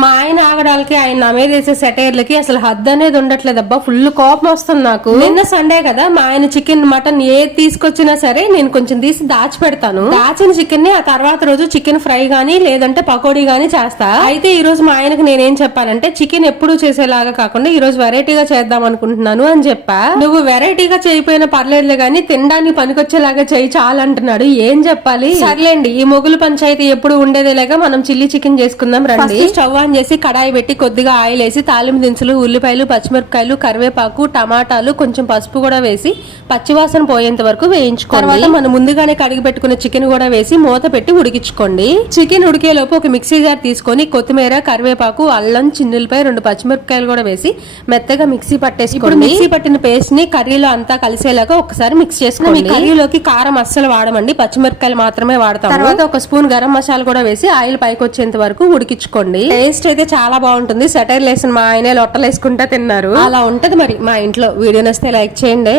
మా ఆయన ఆగడాలకి ఆయన నా మీద వేసే సెటైర్లకి అసలు హద్దు అనేది ఉండట్లేదబ్బా. ఫుల్ కోపం వస్తుంది నాకు. నిన్న సండే కదా, మా ఆయన చికెన్ మటన్ ఏది తీసుకొచ్చినా సరే నేను కొంచెం తీసి దాచి పెడతాను. దాచిన చికెన్ ని ఆ తర్వాత రోజు చికెన్ ఫ్రై గానీ లేదంటే పకోడీ గానీ చేస్తా. అయితే ఈ రోజు మా ఆయనకు నేనేం చెప్పానంటే, చికెన్ ఎప్పుడు చేసేలాగా కాకుండా ఈ రోజు వెరైటీగా చేద్దాం అనుకుంటున్నాను అని చెప్పా. నువ్వు వెరైటీగా చేయకపోయినా పర్లేదులే గానీ తినడానికి పనికొచ్చేలాగా చేయి చాలంటున్నాడు. ఏం చెప్పాలి? సర్లేండి, ఈ మొగులు పంచాయతీ ఎప్పుడు ఉండేదేలాగా మనం చిల్లీ చికెన్ చేసుకుందాం రండి. స్టవ్ ఆన్ చేసి కడాయి పెట్టి కొద్దిగా ఆయిల్ వేసి తాలింపు దినుసులు, ఉల్లిపాయలు, పచ్చిమిరపకాయలు, కరివేపాకు, టమాటాలు, కొంచెం పసుపు కూడా వేసి పచ్చివాసన పోయేంత వరకు వేయించుకోండి. తర్వాత మనం ముందుగానే కడిగి పెట్టుకున్న చికెన్ కూడా వేసి మూత పెట్టి ఉడికించుకోండి. చికెన్ ఉడికేలోపు ఒక మిక్సీ జార్ తీసుకొని కొత్తిమీర, కరివేపాకు, అల్లం, చిన్నులపై 2 పచ్చిమిరపకాయలు కూడా వేసి మెత్తగా మిక్సీ పట్టేసుకోండి. మిక్సీ పట్టిన పేస్ట్ ని కర్రీలో అంతా కలిసేలాగా ఒకసారి మిక్స్ చేసుకోండి. కర్రీలోకి కారం అస్సలు వాడమండి, పచ్చిమిరపకాయలు మాత్రమే వాడతాం. తర్వాత ఒక స్పూన్ గరం మసాలా కూడా వేసి ఆయిల్ పైకి వచ్చేంత వరకు ఉడికించుకోండి. టేస్ట్ అయితే చాలా బాగుంటుంది. సెటైర్ లేసిన మా ఆయన లొట్టలేసుకుంటా తిన్నారు. అలా ఉంటది మరి మా ఇంట్లో. వీడియో నచ్చితే లైక్ చేయండి.